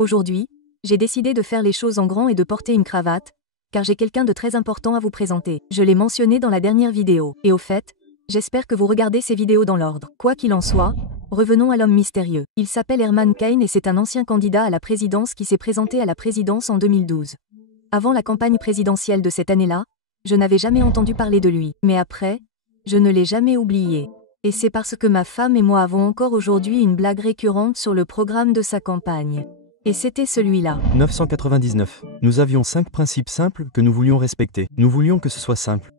Aujourd'hui, j'ai décidé de faire les choses en grand et de porter une cravate, car j'ai quelqu'un de très important à vous présenter. Je l'ai mentionné dans la dernière vidéo. Et au fait, j'espère que vous regardez ces vidéos dans l'ordre. Quoi qu'il en soit, revenons à l'homme mystérieux. Il s'appelle Herman Cain et c'est un ancien candidat à la présidence qui s'est présenté à la présidence en 2012. Avant la campagne présidentielle de cette année-là, je n'avais jamais entendu parler de lui. Mais après, je ne l'ai jamais oublié. Et c'est parce que ma femme et moi avons encore aujourd'hui une blague récurrente sur le programme de sa campagne. Et c'était celui-là. 999. Nous avions 5 principes simples que nous voulions respecter. Nous voulions que ce soit simple.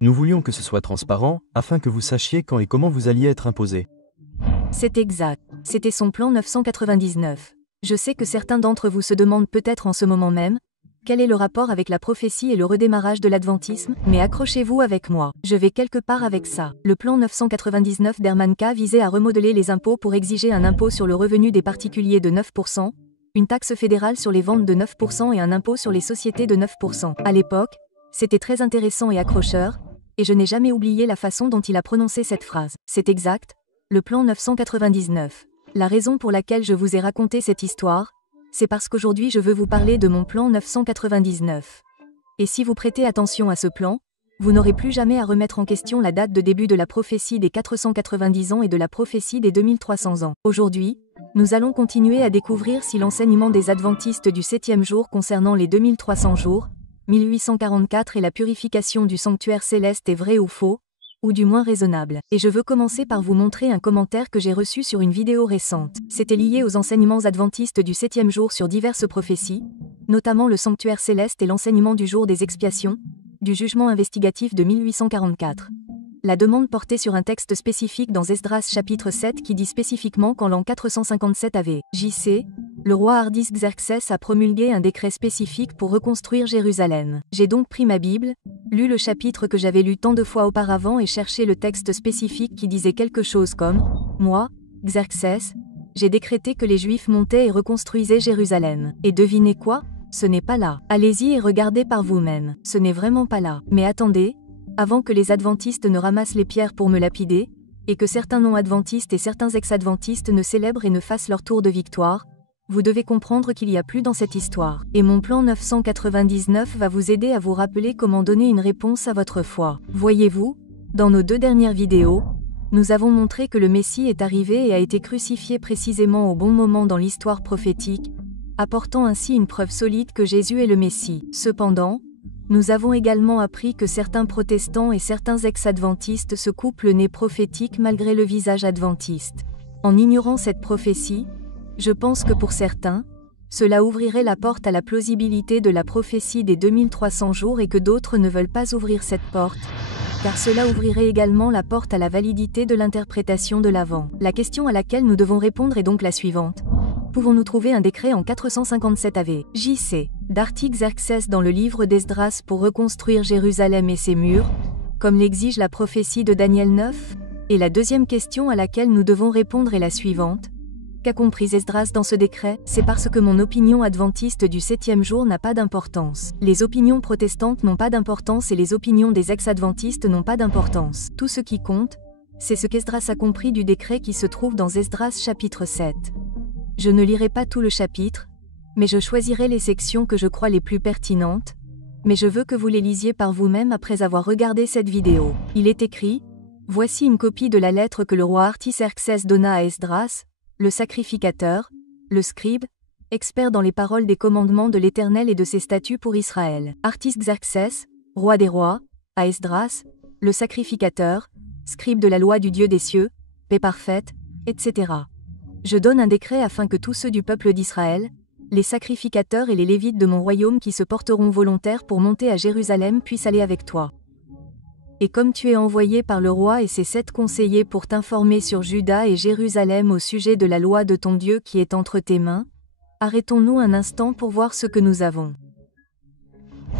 Nous voulions que ce soit transparent, afin que vous sachiez quand et comment vous alliez être imposé. C'est exact. C'était son plan 999. Je sais que certains d'entre vous se demandent peut-être en ce moment même, quel est le rapport avec la prophétie et le redémarrage de l'adventisme? Mais accrochez-vous avec moi. Je vais quelque part avec ça. Le plan 999 d'Herman Cain visait à remodeler les impôts pour exiger un impôt sur le revenu des particuliers de 9%, une taxe fédérale sur les ventes de 9% et un impôt sur les sociétés de 9%. À l'époque, c'était très intéressant et accrocheur, et je n'ai jamais oublié la façon dont il a prononcé cette phrase. C'est exact, le plan 999. La raison pour laquelle je vous ai raconté cette histoire, c'est parce qu'aujourd'hui je veux vous parler de mon plan 999. Et si vous prêtez attention à ce plan, vous n'aurez plus jamais à remettre en question la date de début de la prophétie des 490 ans et de la prophétie des 2300 ans. Aujourd'hui, nous allons continuer à découvrir si l'enseignement des adventistes du 7e jour concernant les 2300 jours, 1844 et la purification du sanctuaire céleste est vrai ou faux, ou du moins raisonnable. Et je veux commencer par vous montrer un commentaire que j'ai reçu sur une vidéo récente. C'était lié aux enseignements adventistes du 7e jour sur diverses prophéties, notamment le sanctuaire céleste et l'enseignement du jour des expiations, du jugement investigatif de 1844. La demande portait sur un texte spécifique dans Esdras chapitre 7 qui dit spécifiquement qu'en l'an 457 AV, JC, le roi Artaxerxès a promulgué un décret spécifique pour reconstruire Jérusalem. J'ai donc pris ma Bible, lu le chapitre que j'avais lu tant de fois auparavant et cherché le texte spécifique qui disait quelque chose comme « Moi, Xerxès, j'ai décrété que les Juifs montaient et reconstruisaient Jérusalem. » Et devinez quoi? Ce n'est pas là. Allez-y et regardez par vous-même. Ce n'est vraiment pas là. Mais attendez, avant que les adventistes ne ramassent les pierres pour me lapider, et que certains non-adventistes et certains ex-adventistes ne célèbrent et ne fassent leur tour de victoire, vous devez comprendre qu'il y a plus dans cette histoire. Et mon plan 999 va vous aider à vous rappeler comment donner une réponse à votre foi. Voyez-vous, dans nos 2 dernières vidéos, nous avons montré que le Messie est arrivé et a été crucifié précisément au bon moment dans l'histoire prophétique, apportant ainsi une preuve solide que Jésus est le Messie. Cependant, nous avons également appris que certains protestants et certains ex-adventistes se coupent le nez prophétique malgré le visage adventiste. En ignorant cette prophétie, je pense que pour certains, cela ouvrirait la porte à la plausibilité de la prophétie des 2300 jours et que d'autres ne veulent pas ouvrir cette porte, car cela ouvrirait également la porte à la validité de l'interprétation de l'Avent. La question à laquelle nous devons répondre est donc la suivante. Pouvons-nous trouver un décret en 457 AV, JC, d'Artaxerxès dans le livre d'Esdras pour reconstruire Jérusalem et ses murs, comme l'exige la prophétie de Daniel 9? Et la deuxième question à laquelle nous devons répondre est la suivante. Qu'a compris Esdras dans ce décret? C'est parce que mon opinion adventiste du 7e jour n'a pas d'importance. Les opinions protestantes n'ont pas d'importance et les opinions des ex-adventistes n'ont pas d'importance. Tout ce qui compte, c'est ce qu'Esdras a compris du décret qui se trouve dans Esdras chapitre 7. Je ne lirai pas tout le chapitre, mais je choisirai les sections que je crois les plus pertinentes, mais je veux que vous les lisiez par vous-même après avoir regardé cette vidéo. Il est écrit, « Voici une copie de la lettre que le roi Artaxerxès donna à Esdras, le sacrificateur, le scribe, expert dans les paroles des commandements de l'Éternel et de ses statuts pour Israël. Artaxerxès, roi des rois, à Esdras, le sacrificateur, scribe de la loi du Dieu des cieux, paix parfaite, etc. Je donne un décret afin que tous ceux du peuple d'Israël, les sacrificateurs et les lévites de mon royaume qui se porteront volontaires pour monter à Jérusalem puissent aller avec toi. Et comme tu es envoyé par le roi et ses 7 conseillers pour t'informer sur Juda et Jérusalem au sujet de la loi de ton Dieu qui est entre tes mains, arrêtons-nous un instant pour voir ce que nous avons.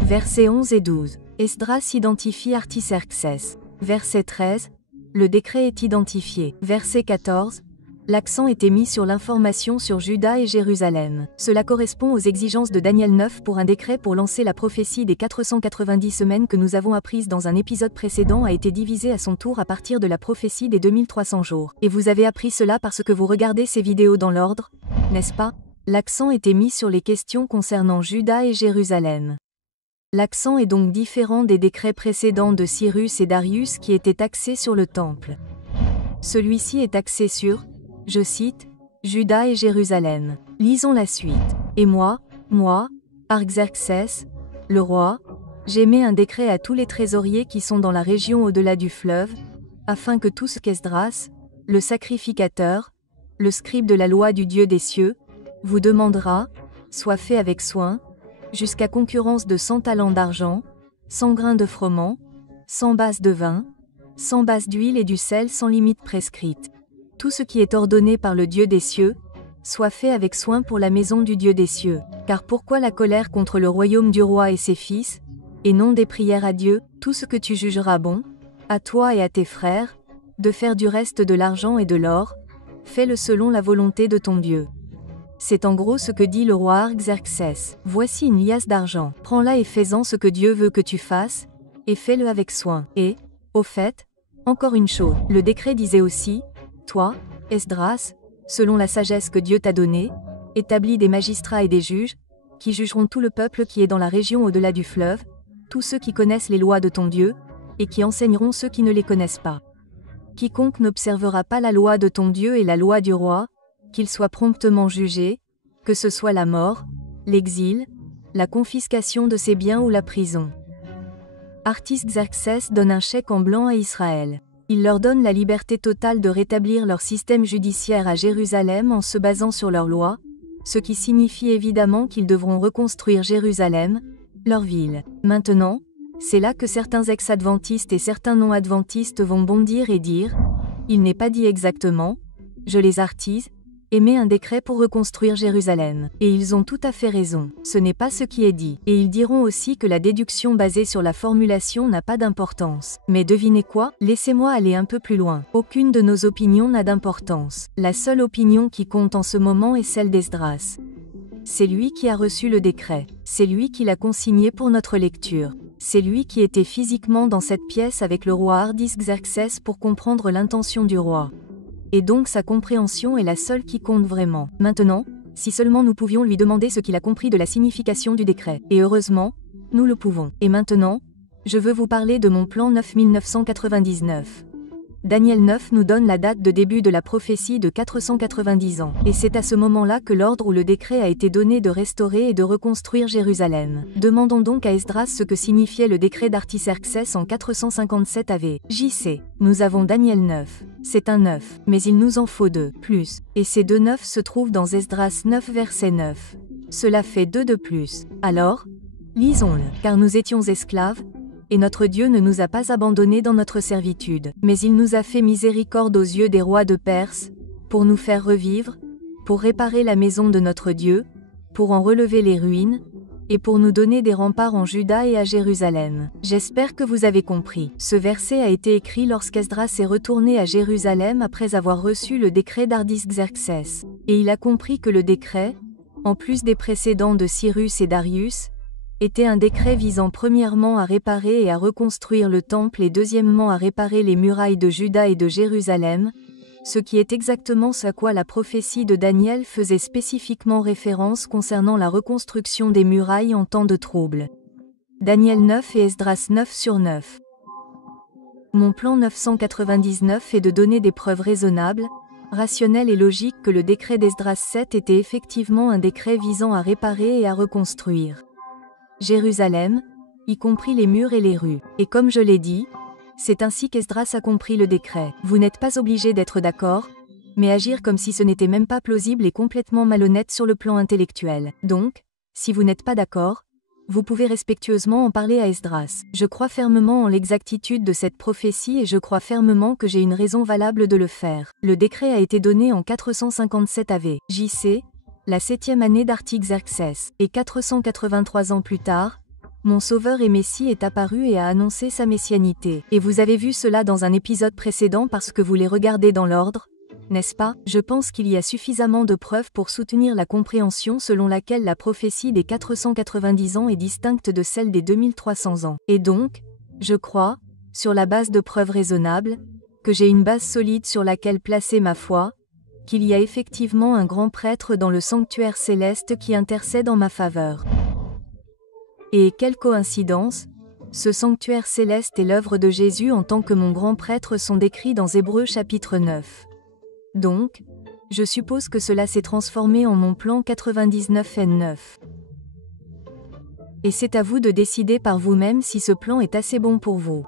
Versets 11 et 12. Esdras identifie Artaxerxès. Verset 13. Le décret est identifié. Verset 14. L'accent était mis sur l'information sur Juda et Jérusalem. Cela correspond aux exigences de Daniel 9 pour un décret pour lancer la prophétie des 490 semaines que nous avons apprises dans un épisode précédent a été divisé à son tour à partir de la prophétie des 2300 jours. Et vous avez appris cela parce que vous regardez ces vidéos dans l'ordre, n'est-ce pas? L'accent était mis sur les questions concernant Juda et Jérusalem. L'accent est donc différent des décrets précédents de Cyrus et Darius qui étaient axés sur le temple. Celui-ci est axé sur, je cite, Juda et Jérusalem. Lisons la suite. Et moi, Artaxerxès, le roi, j'émets un décret à tous les trésoriers qui sont dans la région au-delà du fleuve, afin que tout ce qu'Esdras, le sacrificateur, le scribe de la loi du Dieu des cieux, vous demandera, soit fait avec soin, jusqu'à concurrence de 100 talents d'argent, 100 grains de froment, 100 basses de vin, 100 basses d'huile et du sel sans limite prescrite. Tout ce qui est ordonné par le Dieu des cieux, soit fait avec soin pour la maison du Dieu des cieux. Car pourquoi la colère contre le royaume du roi et ses fils, et non des prières à Dieu, tout ce que tu jugeras bon, à toi et à tes frères, de faire du reste de l'argent et de l'or, fais-le selon la volonté de ton Dieu. C'est en gros ce que dit le roi Artaxerxès. Voici une liasse d'argent, prends-la et fais-en ce que Dieu veut que tu fasses, et fais-le avec soin. Et, au fait, encore une chose, le décret disait aussi, toi, Esdras, selon la sagesse que Dieu t'a donnée, établis des magistrats et des juges, qui jugeront tout le peuple qui est dans la région au-delà du fleuve, tous ceux qui connaissent les lois de ton Dieu, et qui enseigneront ceux qui ne les connaissent pas. Quiconque n'observera pas la loi de ton Dieu et la loi du roi, qu'il soit promptement jugé, que ce soit la mort, l'exil, la confiscation de ses biens ou la prison. Artaxerxès donne un chèque en blanc à Israël. Il leur donne la liberté totale de rétablir leur système judiciaire à Jérusalem en se basant sur leurs lois, ce qui signifie évidemment qu'ils devront reconstruire Jérusalem, leur ville. Maintenant, c'est là que certains ex-adventistes et certains non-adventistes vont bondir et dire « Il n'est pas dit exactement, je les artise, émet un décret pour reconstruire Jérusalem. » Et ils ont tout à fait raison, ce n'est pas ce qui est dit. Et ils diront aussi que la déduction basée sur la formulation n'a pas d'importance. Mais devinez quoi? Laissez-moi aller un peu plus loin. Aucune de nos opinions n'a d'importance. La seule opinion qui compte en ce moment est celle d'Esdras. C'est lui qui a reçu le décret. C'est lui qui l'a consigné pour notre lecture. C'est lui qui était physiquement dans cette pièce avec le roi Artaxerxès pour comprendre l'intention du roi. Et donc sa compréhension est la seule qui compte vraiment. Maintenant, si seulement nous pouvions lui demander ce qu'il a compris de la signification du décret. Et heureusement, nous le pouvons. Et maintenant, je veux vous parler de mon plan 9999. Daniel 9 nous donne la date de début de la prophétie de 490 ans. Et c'est à ce moment-là que l'ordre ou le décret a été donné de restaurer et de reconstruire Jérusalem. Demandons donc à Esdras ce que signifiait le décret d'Artaxerxès en 457 AV. JC. Nous avons Daniel 9. C'est un 9, mais il nous en faut 2, plus. Et ces 2 9 se trouvent dans Esdras 9 verset 9. Cela fait 2 de plus. Alors, lisons-le. Car nous étions esclaves, et notre Dieu ne nous a pas abandonnés dans notre servitude, mais il nous a fait miséricorde aux yeux des rois de Perse, pour nous faire revivre, pour réparer la maison de notre Dieu, pour en relever les ruines, et pour nous donner des remparts en Juda et à Jérusalem. J'espère que vous avez compris. Ce verset a été écrit lorsqu'Esdras est retourné à Jérusalem après avoir reçu le décret d'Artaxerxès. Et il a compris que le décret, en plus des précédents de Cyrus et Darius, était un décret visant premièrement à réparer et à reconstruire le temple et deuxièmement à réparer les murailles de Juda et de Jérusalem, ce qui est exactement ce à quoi la prophétie de Daniel faisait spécifiquement référence concernant la reconstruction des murailles en temps de trouble. Daniel 9 et Esdras 9 sur 9. Mon plan 999 est de donner des preuves raisonnables, rationnelles et logiques que le décret d'Esdras 7 était effectivement un décret visant à réparer et à reconstruire Jérusalem, y compris les murs et les rues. Et comme je l'ai dit, c'est ainsi qu'Esdras a compris le décret. Vous n'êtes pas obligé d'être d'accord, mais agir comme si ce n'était même pas plausible est complètement malhonnête sur le plan intellectuel. Donc, si vous n'êtes pas d'accord, vous pouvez respectueusement en parler à Esdras. Je crois fermement en l'exactitude de cette prophétie et je crois fermement que j'ai une raison valable de le faire. Le décret a été donné en 457 AV. JC, la 7e année d'Artaxerxès, et 483 ans plus tard, mon Sauveur et Messie est apparu et a annoncé sa messianité. Et vous avez vu cela dans un épisode précédent parce que vous les regardez dans l'ordre, n'est-ce pas? Je pense qu'il y a suffisamment de preuves pour soutenir la compréhension selon laquelle la prophétie des 490 ans est distincte de celle des 2300 ans. Et donc, je crois, sur la base de preuves raisonnables, que j'ai une base solide sur laquelle placer ma foi, qu'il y a effectivement un grand prêtre dans le sanctuaire céleste qui intercède en ma faveur. Et quelle coïncidence! Ce sanctuaire céleste et l'œuvre de Jésus en tant que mon grand prêtre sont décrits dans Hébreux chapitre 9. Donc, je suppose que cela s'est transformé en mon plan 99N9. Et c'est à vous de décider par vous-même si ce plan est assez bon pour vous.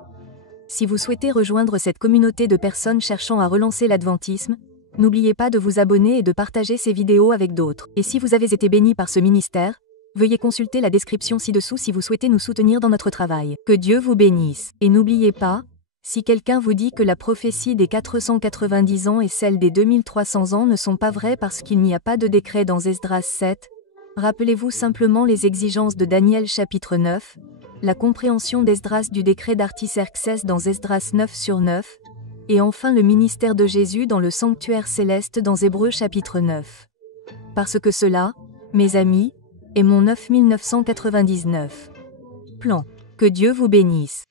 Si vous souhaitez rejoindre cette communauté de personnes cherchant à relancer l'adventisme, n'oubliez pas de vous abonner et de partager ces vidéos avec d'autres. Et si vous avez été béni par ce ministère, veuillez consulter la description ci-dessous si vous souhaitez nous soutenir dans notre travail. Que Dieu vous bénisse. Et n'oubliez pas, si quelqu'un vous dit que la prophétie des 490 ans et celle des 2300 ans ne sont pas vraies parce qu'il n'y a pas de décret dans Esdras 7, rappelez-vous simplement les exigences de Daniel chapitre 9, la compréhension d'Esdras du décret d'Artaxerxès dans Esdras 9/9, et enfin le ministère de Jésus dans le sanctuaire céleste dans Hébreux chapitre 9. Parce que cela, mes amis, est mon 9999 plan. Que Dieu vous bénisse.